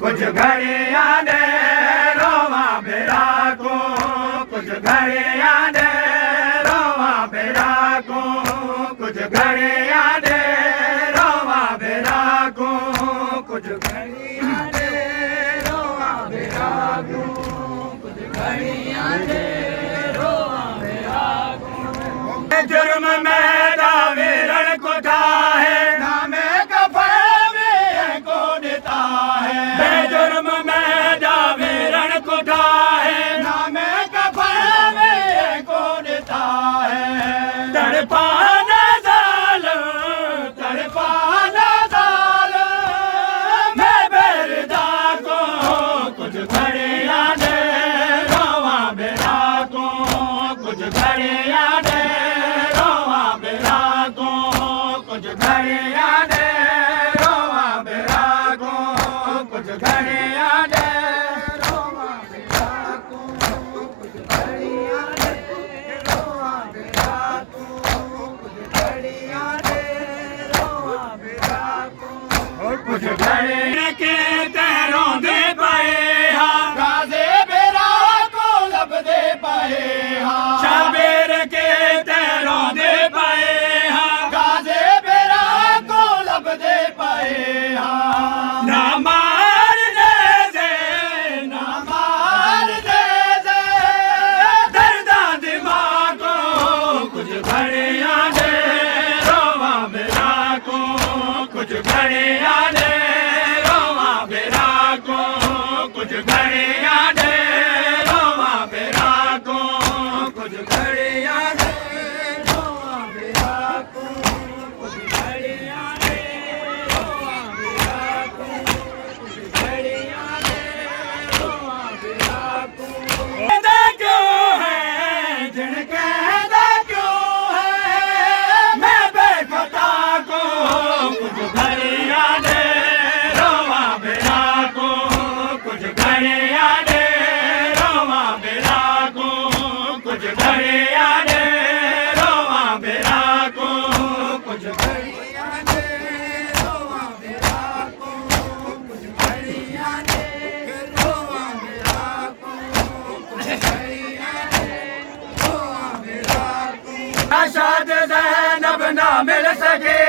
कुछ घड़ियां दे रोवा बेरा को, कुछ घड़ियां दे रोवा बेरा को, कुछ घड़ियां दे रोवा बेरा को, कुछ घड़ियां दे रोवा बेरा को, कुछ घड़ियां दे रोवा बेरा को। जुर्म में दावेरण को था है नामे कफन में को देता है बेजुर्म में दावेरण को था है नामे कफन में को देता है तड़पाना साल मैं बेरदा को कुछ घड़ी याद रोवा बेरा को कुछ घड़ी याद रोवा बेरा को कुछ घड़ी याद रोवा बेरा को कुछ घड़ी याद रोवा बेरा को कुछ घड़ी याद रोवा बेरा को कुछ घड़ी याद रोवा बेरा को कुछ घड़ी के तैरों दे पाए हाँ गाजे बेरा को लब दे पाए हाँ शाबेर के तैरों दे पाए हाँ गाजे बेरा को लब दे पाए हाँ ना मार दे दर्दा दिमाग को कुछ घड़ियां दे रोवा बेरा को कुछ घड़ियां दे रोवा बेरा को कुछ घड़ियां दे रोवा बेरा को कुछ घड़ियां दे रोवा बेरा को कुछ घड़ियां दे रोवा बेरा को कुछ घड़ियां दे रोवा बेरा को कहता क्यों है जिन कहता क्यों है मैं बेखता को कुछ घड़ियां दे रोवा बेरा को कुछ घड़ियां दे रोवा बेरा को कुछ घड़ियां दे रोवा बेरा को कुछ घड़ियां दे रोवा बेरा को कुछ घड़ियां दे रोवा बेरा को कुछ घड़ियां दे रोवा बेरा को आशाद ज़ैनब ना मिल सके